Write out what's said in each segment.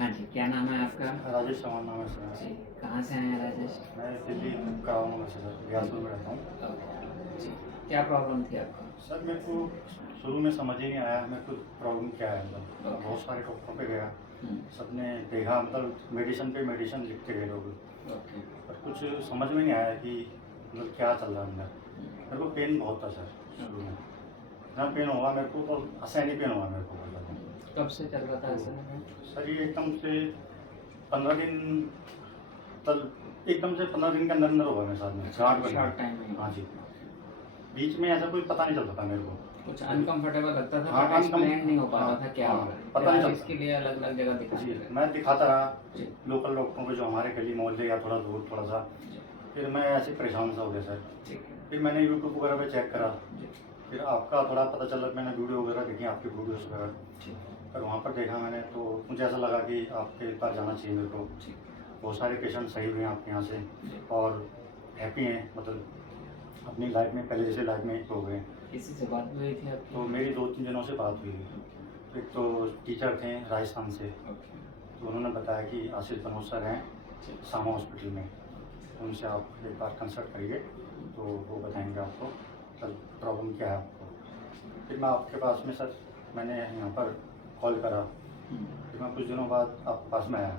हाँ जी, क्या नाम है आपका? राजेश चौहान नाम है सर। जी, कहाँ से आए हैं राजेश? मैं दिल्ली कराऊंगा में से सर, बिलासपुर में रहता हूँ। ओके, जी, क्या प्रॉब्लम थी आपको? सर मेरे को शुरू में समझ ही नहीं आया मेरे को प्रॉब्लम क्या है। मतलब ओके। बहुत सारे डॉक्टरों पे गया, हुँ, सबने देखा, मतलब मेडिसिन पे मेडिसिन लिखते गए लोग, ओके। पर कुछ समझ में नहीं आया कि मतलब क्या चल रहा है अंदर। हुँ, मेरे को पेन बहुत था सर शुरू में, इतना पेन हुआ मेरे को, तो असहनीय पेन हुआ मेरे को बहुत ज़्यादा। कब से चल रहा था तो ऐसे में? सर ये एकदम से 15 दिन तक, एकदम से 15 दिन के अंदर अंदर हुआ मेरे साथ में, गांठ बन शॉर्ट गई। टाइम में ही? हाँ जी, बीच में ऐसा कोई पता नहीं चलता था मेरे को। कुछ अनकम्फर्टेबल लगता था हाँ, बट एक्सप्लेन नहीं हो पाता था क्या हो हाँ, रहा है। पता फिर नहीं आप चलता। इसके लिए अलग-अलग जगह दिखाने जी, लगे? मैं दिखाता रहा जी, लोकल डॉक्टरों को जो हमारे गली मोहल्ले या थोड़ा दूर थोड़ा सा। जी, फिर मैं ऐसे परेशान सा हो गया सर। ठीक है। फिर मैंने यूट्यूब वगैरह पे चेक करा, जी, फिर आपका थोड़ा पता चला, मैंने वीडियो वगैरह देखी आपकी वीडियोस वगैरह। ठीक है, पर वहाँ पर देखा मैंने तो मुझे ऐसा लगा कि आपके पास जाना चाहिए मेरे को। ठीक है। बहुत सारे पेशेंट सही हुए हैं आपके यहाँ से, जी, और हैप्पी हैं, मतलब अपनी लाइफ में पहले जैसे लाइफ में हो गए हैं। किसी से बात भी हुई थी आपकी? तो मेरी 2-3 जनों से बात हुई है। एक तो टीचर थे राजस्थान से, ओके, तो उन्होंने बताया कि आशीष बनोद सर हैं ठीक। सामा हॉस्पिटल में, उनसे आप एक बार कंसल्ट करिए, तो वो बताएंगे आपको सर प्रॉब्लम क्या है आपको। फिर मैं आपके पास में सर, मैंने यहाँ पर कॉल करा, हुँ, फिर मैं कुछ दिनों बाद आपके पास में आया,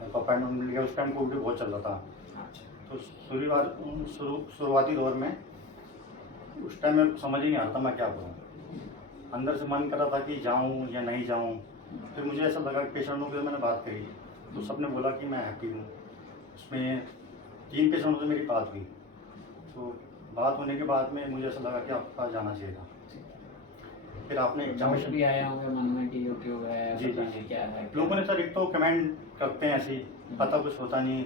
मेरे को अपॉइंटमेंट मिल गया। उस टाइम कोविड बहुत चल रहा था, अच्छा, तो शुरुआती दौर में उस टाइम मेरे को समझ ही नहीं आ रहा था मैं क्या करूँ। अंदर से मन कर रहा था कि जाऊँ या नहीं जाऊँ। फिर मुझे ऐसा लगा कि पेशेंटों के, मैंने बात करी तो सबने बोला कि मैं हैप्पी हूँ। उसमें 3 पेशेंटों से मेरी बात हुई, तो बात होने के बाद में मुझे ऐसा लगा कि आपके पास जाना चाहिए था। ठीक है। फिर आपने डाउट एग्जामिनेशन। भी आए होंगे मन में कि यूट्यूब है, जी, पता जी, नहीं जी। क्या है, क्या लोगों ने नहीं। सर एक तो कमेंट करते हैं ऐसे ही, पता कुछ होता नहीं,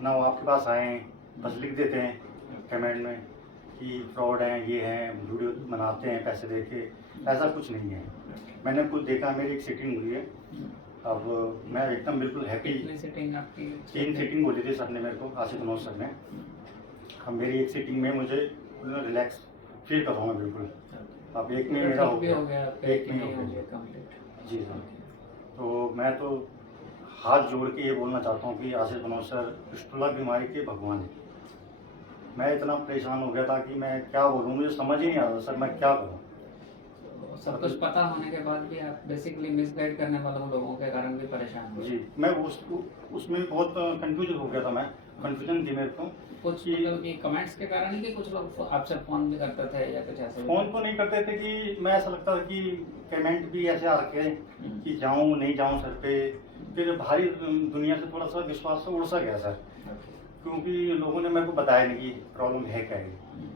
ना वो आपके पास आए, बस लिख देते हैं कमेंट में कि फ्रॉड हैं, ये हैं, वीडियो बनाते हैं पैसे दे के। ऐसा कुछ नहीं है। मैंने खुद देखा, मेरी एक सीटिंग हुई है, अब मैं एकदम बिल्कुल हैप्पी। कितनी सीटिंग आपकी? 3 सीटिंग बोली थी सर ने मेरे को, आशीष मनोज सर ने। अब मेरी एक सीटिंग में मुझे रिलैक्स फील कर रहा हूँ मैं बिल्कुल। अब एक में मेरा ठीक हो भी गया, हो गया आपका, एक कि में नहीं हो हो गया गया जी। कंप्लीट? जी सर, तो मैं तो हाथ जोड़ के ये बोलना चाहता हूँ कि आशीष मनोज सर फिस्टुला बीमारी के भगवान हैं। मैं इतना परेशान हो गया था कि मैं क्या बोलूँ, मुझे समझ ही नहीं आ रहा सर मैं क्या करूँ। तो सब कुछ पता होने के बाद भी आप बेसिकली मिसगाइड करने वाले लोगों के कारण भी परेशान हुए? जी, मैं उसमें बहुत कन्फ्यूज़न हो गया था मैं, कन्फ्यूज़न थी मेरे को कुछ कि मतलब कि कमेंट्स के कारण ही कि कुछ लोग आपसे फ़ोन भी करते थे या कुछ ऐसे भी? फ़ोन तो नहीं करते थे, कि मैं ऐसा लगता था कि पेमेंट भी ऐसे आ रखे हैं हुँ, कि जाऊँ, नहीं जाऊँ सर पे। फिर बाहरी दुनिया से थोड़ा-सा विश्वास से उड़ सा गया सर, ओके। क्योंकि लोगों ने मेरे को बताया नहीं कि प्रॉब्लम है क्या है। हुँ।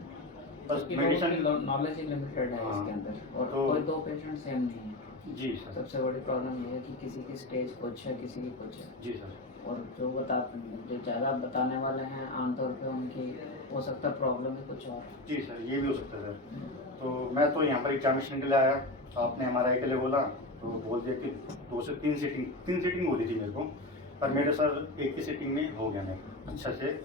बस क्योंकि लोगों की मेडिसिन। नॉलेज ही लिमिटेड है हाँ, इसके अंदर, और तो कोई 2 पेशेंट सेम नहीं है। जी सर। सबसे बड़ी प्रॉब्लम ये है कि किसी की स्टेज कुछ है, किसी की कुछ है। जी सर। और जो ज़्यादा बताने वाले हैं आमतौर पे उनकी हो सकता है प्रॉब्लम ही कुछ और है। जी सर, ये भी हो सकता है सर। तो मैं तो यहाँ पर एग्जामिनेशन के लिए आया, आपने एमआरआई के लिए बोला, तो बोल दिया कि 2 से 3 सीटिंग बोली थी मेरे को, पर मेरे सर एक ही सीटिंग में हो गया मेरे अच्छे से।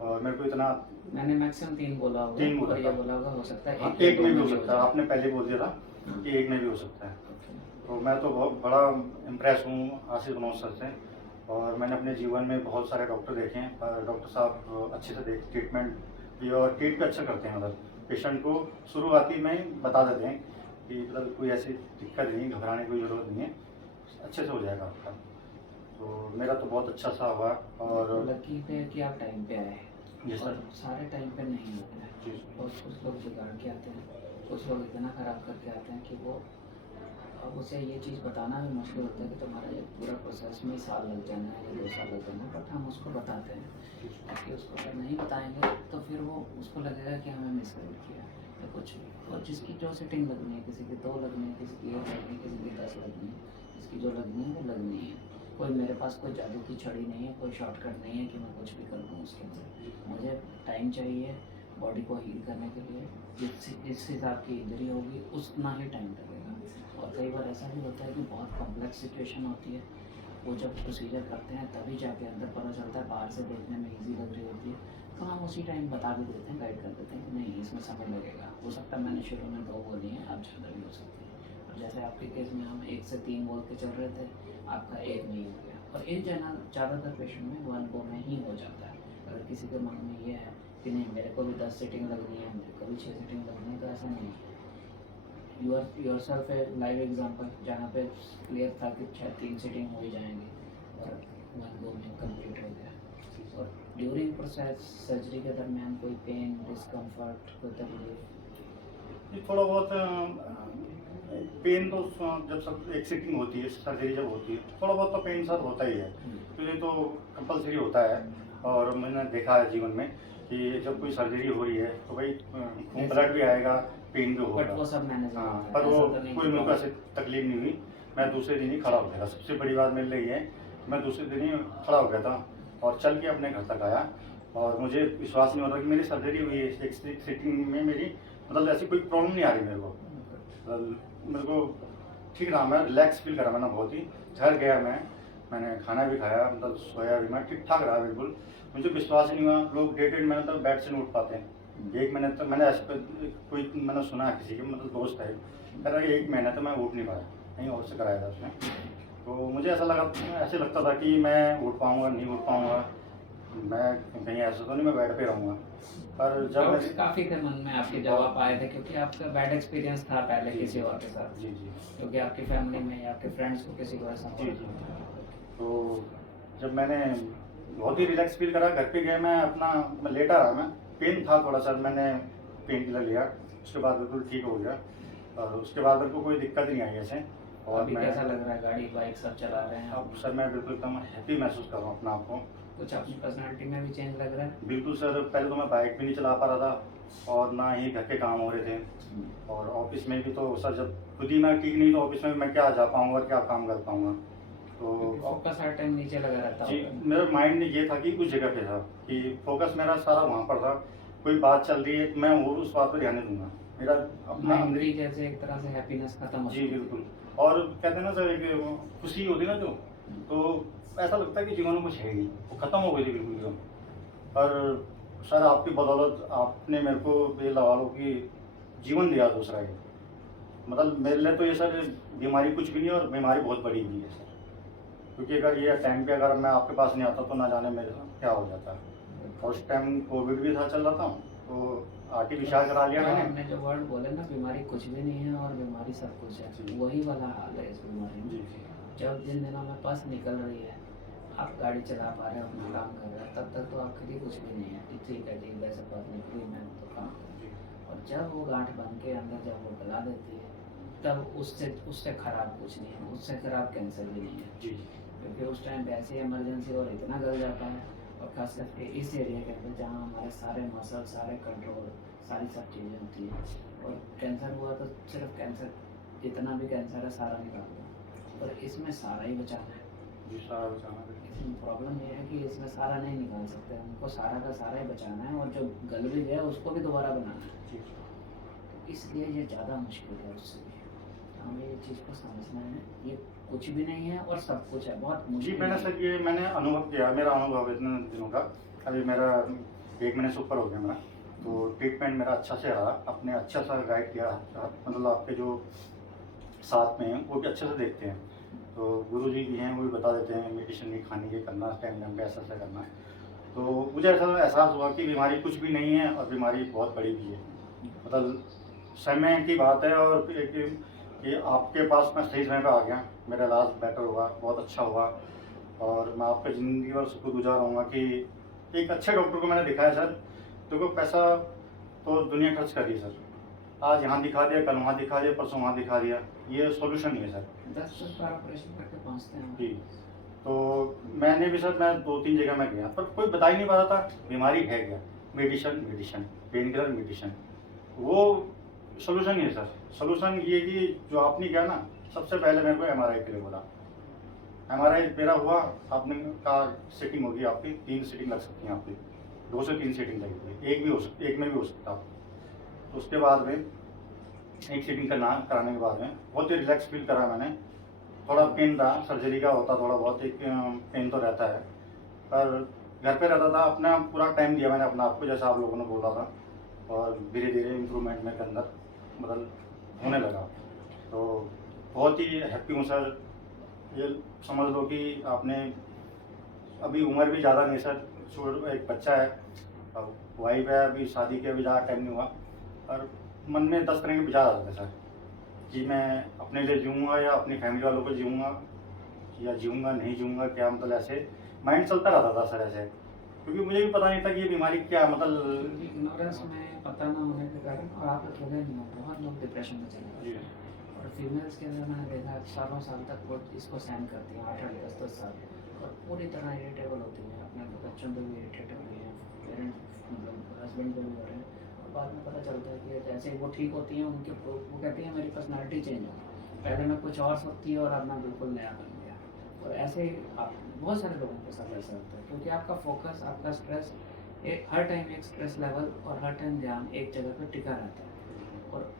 और मेरे को इतना मैंने मैक्सिमम 3 बोला होगा 3 बोला और ये था। बोला होगा हो सकता है हाँ, 1 या एक 2 में भी में हो भी हो सकता है, जाए। आपने पहले बोल दिया था हाँ, कि एक में भी हो सकता है। ओके। तो मैं तो बहुत बड़ा इम्प्रेस हूँ आशीष मनोज सर से, और मैंने अपने जीवन में बहुत सारे डॉक्टर देखे हैं, पर डॉक्टर साहब अच्छे से ट्रीटमेंट भी और ट्रीट भी अच्छा करते हैं। मतलब पेशेंट को शुरुआती में बता देते हैं कि मतलब कोई ऐसी दिक्कत नहीं, घबराने की कोई ज़रूरत नहीं है, अच्छे से हो जाएगा आपका। तो मेरा तो बहुत अच्छा सा हुआ। और लकी है कि आप टाइम पे आए, जी और सर। सारे टाइम पे नहीं होते हैं। जी और कुछ लोग बिगाड़ के आते हैं, कुछ लोग इतना ख़राब करके आते हैं कि वो, अब उसे ये चीज़ बताना भी मुश्किल होता है कि तुम्हारा ये पूरा प्रोसेस में साल लग जाना है या 2 साल लग जाना है, बट हम उसको बताते हैं। ताकि उसको अगर नहीं बताएंगे तो फिर वो उसको लगेगा कि हमें मिसगाइड किया या कुछ भी। और जिसकी जो सेटिंग लगनी है, किसी की 2 लगनी है, किसी की 1 लगनी है, किसी की 10 लगनी है, जिसकी जो लगनी है वो लगनी है। कोई मेरे पास कोई जादू की छड़ी नहीं है, कोई शॉर्टकट नहीं है कि मैं कुछ भी कर दूँ उसके अंदर। मुझे टाइम चाहिए बॉडी को हील करने के लिए। जिस हिसाब की इंजरी होगी उतना ही टाइम लगेगा। और कई बार ऐसा भी होता है कि बहुत कॉम्प्लेक्स सिचुएशन होती है, वो जब प्रोसीजर करते हैं तभी जाके अंदर पता चलता है, बाहर से देखने में ईजी लग रही होती है, तो हम उसी टाइम बता भी देते हैं, गाइड कर देते हैं कि नहीं इसमें समय लगेगा। हो सकता है मैंने शुरू में 2 बोली हैं, अब ज़्यादा भी हो सकती है। और जैसे आपके केस में हम 1 से 3 बोल के चल रहे थे, आपका 1 में ही हो गया। और ये ज़्यादातर पेशेंट में 1 गो में ही हो जाता है। अगर किसी के मन में ये है कि नहीं मेरे को भी 10 सीटिंग लगनी है, मेरे को भी 6 सीटिंग लगनी है, तो ऐसा नहीं है। You are yourself a live example, जहाँ पे क्लियर था कि शायद 3 सीटिंग हो ही जाएंगी और 1 गो में कंप्लीट हो गया। और ड्यूरिंग प्रोसेस सर्जरी के दरमियान कोई पेन, डिस्कम्फर्ट, कोई तकलीफ? ये थोड़ा बहुत पेन तो जब सब एक सिटिंग होती है, सर्जरी जब होती है, थोड़ा बहुत तो पेन सर होता ही है, तो ये तो कंपलसरी होता है। और मैंने देखा है जीवन में कि जब कोई सर्जरी हो रही है तो भाई खून ब्लड भी आएगा, पेन भी बट होगा। वो सब मैनेज हाँ, होता है, पर वो ऐसा तो नहीं कोई कि मेरे को ऐसे तकलीफ नहीं हुई। मैं दूसरे दिन ही खड़ा हो गया था। सबसे बड़ी बात मेरे लिए ये है, मैं दूसरे दिन ही खड़ा हो गया था और चल के अपने घर तक आया। और मुझे विश्वास नहीं हो रहा कि मेरी सर्जरी हुई है। एक सिटिंग में मेरी मतलब ऐसी कोई प्रॉब्लम नहीं आ रही मेरे को। मेरे को ठीक रहा, मैं रिलैक्स फील करा मैंने बहुत ही। घर गया मैंने खाना भी खाया, मतलब सोया भी, मैं ठीक ठाक रहा बिल्कुल। मुझे विश्वास नहीं हुआ। लोग 1.5 महीने तक बेड से नहीं उठ पाते हैं। 1 महीने तक मैंने ऐसे कोई मैंने सुना है किसी के, मतलब दोस्त है, कह रहा है 1 महीने तक मैं उठ नहीं पाया, कहीं और से कराया था उसने। तो मुझे ऐसे लगता था कि मैं उठ पाऊँगा नहीं उठ पाऊँगा, मैं कहीं ऐसा तो नहीं मैं बेड पे रहूँगा। पर जब डाउट्स मैंने काफ़ी थे मन में आपके जवाब आए थे, क्योंकि आपका बैड एक्सपीरियंस था पहले जी, किसी और के साथ, जी जी क्योंकि आपकी फैमिली में या आपके फ्रेंड्स को किसी को ऐसा जी हुआ जी था। तो जब मैंने बहुत ही रिलैक्स फील करा, घर पे गए, मैं लेटा रहा, मैं पेन था थोड़ा सा, मैंने पेन किलर लिया, उसके बाद बिल्कुल ठीक हो गया। और उसके बाद मेरे को कोई दिक्कत नहीं आई ऐसे। और अभी मैं कैसा लग रहा है, गाड़ी बाइक सब चला रहे हैं अब आप? सर मैं बिल्कुल एकदम हैप्पी महसूस कर रहा हूँ अपने आप को। कुछ अपनी पर्सनालिटी में भी चेंज लग रहा है? बिल्कुल सर, पहले तो मैं बाइक भी नहीं चला पा रहा था और ना ही घर के काम हो रहे थे। और ऑफिस में भी तो सर जब खुद ही मैं ठीक नहीं तो ऑफिस में भी मैं क्या जा पाऊँगा और क्या काम कर पाऊँगा। तो फोकस हर टाइम नीचे लगा रहता जी, होगा। मेरा माइंड में ये था कि उस जगह पे था कि फोकस मेरा सारा वहाँ पर था। कोई बात चल रही है मैं वो उस बात पर ध्यान नहीं दूंगा। मेरा अपना माइंड भी जैसे एक तरह से हैप्पीनेस खत्म हो जी चुकी है। बिल्कुल। और कहते हैं ना सर, एक वो खुशी होती है ना जो, तो ऐसा लगता है कि जीवन में कुछ है ही, वो खत्म हो गई थी बिल्कुल एकदम। पर सर आपकी बदौलत आपने मेरे को ये लगा लो कि जीवन दिया दूसरा है। मतलब मेरे लिए तो ये सर बीमारी कुछ भी नहीं है और बीमारी बहुत बड़ी भी है सर। क्योंकि अगर ये टाइम पे अगर मैं आपके पास नहीं आता तो ना जाने मेरे साथ क्या हो जाता। और उस टाइम कोविड भी था चल रहा था, तो आर्टिफिशियल करा लिया मैंने। आपने जो वर्ड बोले ना, बीमारी कुछ भी नहीं है और बीमारी सब कुछ है, जी। वही वाला हाल है इस बीमारी में। जी जी जब जिन दिनों में पस निकल रही है, आप गाड़ी चला पा रहे हो, अपना काम कर रहे हो, तब तक तो आपके लिए कुछ भी नहीं है कि ठीक है जी वैसे पस निकली मैं तो काम करूँ। जी और जब वो गांठ बन के अंदर जब वो गला देती है, तब उससे खराब कुछ नहीं है, उससे खराब कैंसर भी नहीं है। जी क्योंकि उस टाइम पे ऐसी इमरजेंसी और इतना गल जाता है, और खास करके इस एरिया के अंदर जहाँ हमारे सारे मसल, सारे कंट्रोल, सारी सब चीज़ें होती हैं। और कैंसर हुआ तो सिर्फ कैंसर, जितना भी कैंसर है सारा निकाल दो, और इसमें सारा ही बचाना है। जी सारा बचाना है। इसमें प्रॉब्लम ये है कि इसमें सारा नहीं निकाल सकते, हमको सारा का सारा ही बचाना है, और जो गल भी गया उसको भी दोबारा बनाना है। जी इसलिए ये ज़्यादा मुश्किल है उससे भी। हमें ये चीज़ को समझना है, ये कुछ भी नहीं है और सब कुछ है, बहुत जी मुश्किल मैंने है। सर ये मैंने अनुभव किया, मेरा अनुभव इतने दिनों का, अभी मेरा 1 महीने से ऊपर हो गया मेरा। तो ट्रीटमेंट मेरा अच्छा से रहा, अपने अच्छा सा गाइड किया, मतलब आपके जो साथ में हैं वो भी अच्छे से देखते हैं। तो गुरुजी भी हैं, वो भी बता देते हैं मेडिसिन नहीं खानी, ये करना टाइम टाइम पे ऐसा ऐसा करना है। तो मुझे ऐसा एहसास हुआ कि बीमारी कुछ भी नहीं है और बीमारी बहुत बड़ी भी है। मतलब समय की बात है, और कि आपके पास मैं सही समय पे आ गया, मेरा इलाज बेटर हुआ, बहुत अच्छा हुआ। और मैं आपका ज़िंदगी भर शुक्रगुजार रहूँगा कि एक अच्छे डॉक्टर को मैंने दिखाया सर। देखो पैसा तो दुनिया खर्च कर दी सर, आज यहाँ दिखा दिया, कल वहाँ दिखा दिया, परसों वहाँ दिखा दिया, ये सॉल्यूशन नहीं है सर। 10 बार ऑपरेशन करके पहुँचते हैं। जी, तो मैंने भी सर, मैं 2-3 जगह में गया पर कोई बता ही नहीं पा रहा था बीमारी है क्या। मेडिसिन, पेन किलर, मेडिसिन, वो सॉल्यूशन नहीं है सर। सॉल्यूशन ये कि जो आपने किया ना, सबसे पहले मेरे को एमआरआई के लिए बोला। एमआरआई मेरा हुआ, आपने कहा सीटिंग होगी आपकी, 3 सीटिंग लग सकती हैं आपकी, 2 से 3 सीटिंग लगेगी, एक में भी हो सकता। तो उसके बाद में एक सीटिंग कराने के बाद में बहुत ही रिलैक्स फील करा मैंने। थोड़ा पेन था, सर्जरी का होता थोड़ा बहुत, एक पेन तो रहता है, पर घर पे रहता था, अपना पूरा टाइम दिया मैंने अपना आपको, जैसा आप लोगों ने बोला था। और धीरे धीरे इम्प्रूवमेंट मेरे अंदर मतलब होने लगा। तो बहुत ही हैप्पी हूँ सर। ये समझ लो कि आपने अभी उम्र भी ज़्यादा नहीं सर, एक बच्चा है, अब वाइफ है, अभी शादी के अभी ज़्यादा टाइम नहीं हुआ, और मन में 10 तरह के विचार आ जाते हैं सर कि मैं अपने लिए जीऊँगा या अपनी फैमिली वालों को जीऊँगा, या जीऊँगा नहीं जीऊँगा, क्या मतलब ऐसे माइंड चलता रहता था सर ऐसे, क्योंकि मुझे भी पता नहीं था कि ये बीमारी क्या मतलब। क्योंकि इग्नोरेंस में पता ना होने के कारण, और आप अकेले नहीं हो, बहुत लोग डिप्रेशन में चले जी। जाते हैं। और फीमेल्स के अंदर मैंने देखा है सालों साल तक वो इसको सहन करती हैं, 8-8 10-10 साल, और पूरी तरह इरिटेबल होती हैं, अपने बच्चों पर भी इरिटेट हो रही हैं, पेरेंट्स मतलब हस्बैंड पर भी हो रहे हैं, और बाद में पता चलता है कि जैसे वो ठीक होती हैं उनके, वो कहती हैं मेरी पर्सनैलिटी चेंज हो, पहले मैं कुछ और सकती और अब मैं बिल्कुल नया बन गया। और ऐसे ही आप बहुत सारे लोगों के साथ ऐसा होता है, क्योंकि आपका फोकस, आपका स्ट्रेस, एक हर टाइम एक स्ट्रेस लेवल और हर टाइम ध्यान एक जगह पे टिका रहता है, और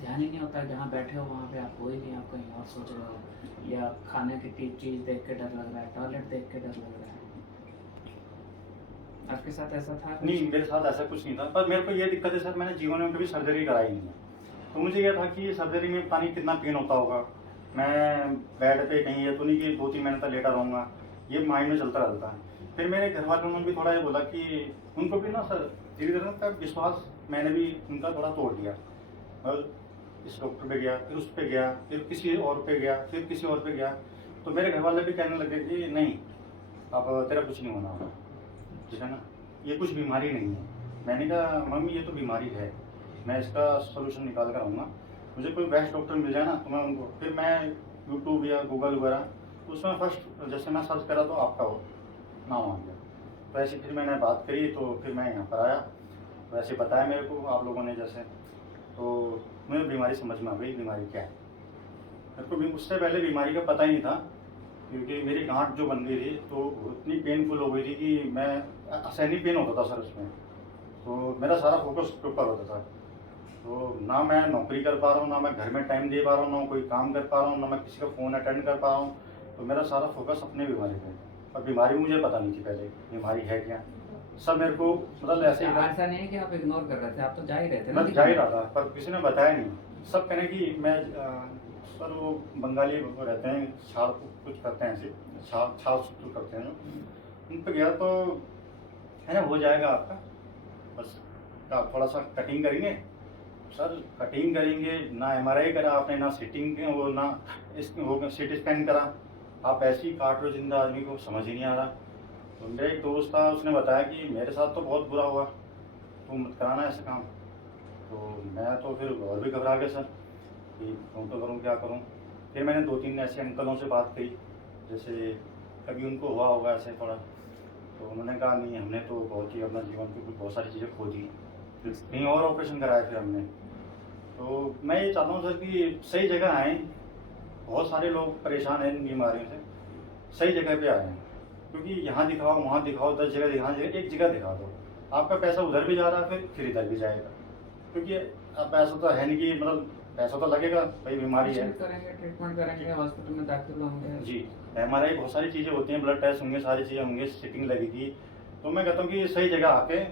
ध्यान ही नहीं होता है, जहाँ बैठे हो वहाँ पे आप हो ही नहीं, आप कहीं और सोच रहे हो, या खाने की चीज़ देख के डर लग रहा है, टॉयलेट देख के डर लग रहा है। आपके साथ ऐसा था कुछ? नहीं, मेरे साथ ऐसा कुछ नहीं था, पर मेरे को ये दिक्कत है सर, मैंने जीवन में कभी सर्जरी कराई नहीं है, तो मुझे ये था कि सर्जरी में पता नहीं कितना पेन होता होगा, मैं बेड पे कहीं ये तो नहीं कि 2-3 महीने तक लेटा रहूँगा, ये माइंड में चलता रहता है। फिर मेरे घर वालों ने भी थोड़ा ये बोला कि उनको भी ना सर धीरे-धीरे ना विश्वास मैंने भी उनका थोड़ा तोड़ दिया, और इस डॉक्टर पे गया, फिर उस पे गया, फिर किसी और पे गया, फिर किसी और पे गया, तो मेरे घर वाले भी कहने लगे कि नहीं, अब तेरा कुछ नहीं होना, ठीक है ना, ये कुछ बीमारी नहीं है। मैंने कहा मम्मी ये तो बीमारी है, मैं इसका सलूशन निकाल कर आऊँगा, मुझे कोई बेस्ट डॉक्टर मिल जाए ना तो मैं उनको, फिर मैं यूट्यूब या गूगल वगैरह, तो उसमें फर्स्ट जैसे मैं सर्च करा तो आपका वो नाम आ गया, तो ऐसे फिर मैंने बात करी, तो फिर मैं यहाँ पर आया, वैसे बताया मेरे को आप लोगों ने जैसे, तो मुझे बीमारी समझ में आ गई बीमारी क्या है। मेरे को भी उससे पहले बीमारी का पता ही नहीं था, क्योंकि मेरी गांठ जो बन गई थी तो इतनी पेनफुल हो गई थी कि मैं असहनीय पेन होता था सर उसमें, तो मेरा सारा फोकस उसके ऊपर होता था, तो ना मैं नौकरी कर पा रहा हूँ, ना मैं घर में टाइम दे पा रहा हूँ, ना कोई काम कर पा रहा हूँ, ना मैं किसी का फ़ोन अटेंड कर पा रहा हूँ, तो मेरा सारा फोकस अपने बीमारी पे, और बीमारी मुझे पता नहीं थी पहले बीमारी है क्या, सब मेरे को मतलब ऐसे ही था। ऐसा नहीं है कि आप इग्नोर कर रहे थे, आप तो जा ही रहे थे ना मैं जा ही रहा था, पर किसी ने बताया नहीं, सब कहने कि मैं सर वो बंगाली वो रहते हैं, छाड़ कुछ करते हैं ऐसे, छाड़ सूत्र करते हैं जो, उन पर गया तो है ना हो जाएगा आपका, बस आप थोड़ा सा कटिंग करेंगे सर, कटिंग करेंगे ना, एमआरआई करा आपने, ना सीटिंग वो ना इस वो सीटी स्कैन करा, आप ऐसे ही काट रहे हो जिंदा आदमी को, समझ ही नहीं आ रहा। तो मेरा एक दोस्त था, उसने बताया कि मेरे साथ तो बहुत बुरा हुआ, तुम मत कराना ऐसा काम, तो मैं तो फिर और भी घबरा गया सर कि कौन तो करूँ क्या करूँ। फिर मैंने 2-3 ऐसे अंकलों से बात करी, जैसे कभी उनको हुआ होगा ऐसे थोड़ा, तो उन्होंने कहा नहीं हमने तो बहुत ही अपना जीवन की कुछ बहुत सारी चीज़ें खो दी, फिर कहीं और ऑपरेशन कराया फिर हमने। तो मैं ये चाहता हूँ सर कि सही जगह आएँ, बहुत सारे लोग परेशान हैं इन बीमारियों से, सही जगह पे आएँ, क्योंकि यहाँ दिखाओ वहाँ दिखाओ 10 जगह दिखाना चाहिए, एक जगह दिखा दो, आपका पैसा उधर भी जा रहा है फिर इधर भी जाएगा, क्योंकि अब पैसा तो है नहीं कि मतलब पैसा तो लगेगा, भाई बीमारी है। करेंगे, ट्रीटमेंट करेंगे, हॉस्पिटल में दाखिल होंगे जी, एमआरआई बहुत सारी चीज़ें होती हैं, ब्लड टेस्ट होंगे, सारी चीज़ें होंगी, सिटिंग लगेगी, तो मैं कहता हूँ कि सही जगह आके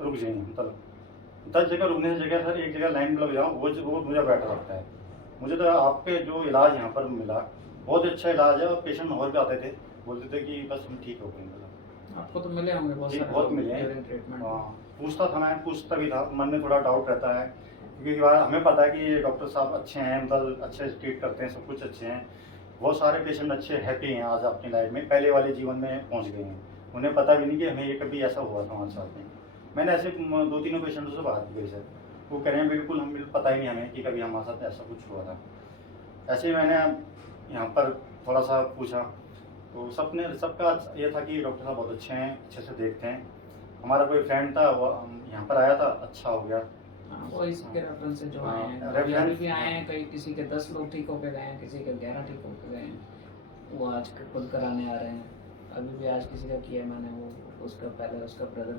रुक जाइए, मतलब 10 जगह रुकने से जगह सर एक जगह लाइन में लग जाओ, वो मुझे बेटर लगता है। मुझे तो आपके जो इलाज यहाँ पर मिला बहुत अच्छा इलाज है, और पेशेंट और भी आते थे, बोलते थे कि बस हम ठीक हो गए, मतलब आपको तो मिले होंगे बहुत जी सारे बहुत लोग मिले हैं। during treatment। हाँ, पूछता था मैं, पूछता भी था, मन में थोड़ा डाउट रहता है, क्योंकि बार हमें पता है कि डॉक्टर साहब अच्छे हैं, मतलब अच्छे से ट्रीट करते हैं, सब कुछ अच्छे हैं, बहुत सारे पेशेंट अच्छे हैप्पी हैं आज अपनी लाइफ में, पहले वाले जीवन में पहुंच गए हैं, उन्हें पता भी नहीं कि हमें ये कभी ऐसा हुआ था हमारे साथ में। मैंने ऐसे 2-3 पेशेंटों से बात की सर, वो कह रहे हैं बिल्कुल हम पता ही नहीं हमें कि कभी हमारे साथ ऐसा कुछ हुआ था। ऐसे ही मैंने यहाँ पर थोड़ा सा पूछा, तो सबका ये था कि डॉक्टर साहब बहुत अच्छे हैं, अच्छे से देखते हैं। हमारा कोई फ्रेंड था वो यहाँ पर आया था, अच्छा हो गया। हाँ, वो इसके रेफरेंस से जो हाँ, आए हैं, रेफरेंस, अभी भी आए हैं, कई किसी के 10 लोग ठीक होकर गए हैं, किसी के 11 ठीक होकर गए हैं, वो आज खुद कराने आ रहे हैं। अभी भी आज किसी का किया मैंने, वो उसका पहले उसका ब्रदर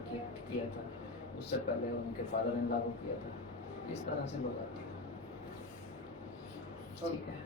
किया था, उससे पहले उनके फादर इन लॉ को किया था। इस तरह से लोग आते हैं। ठीक है।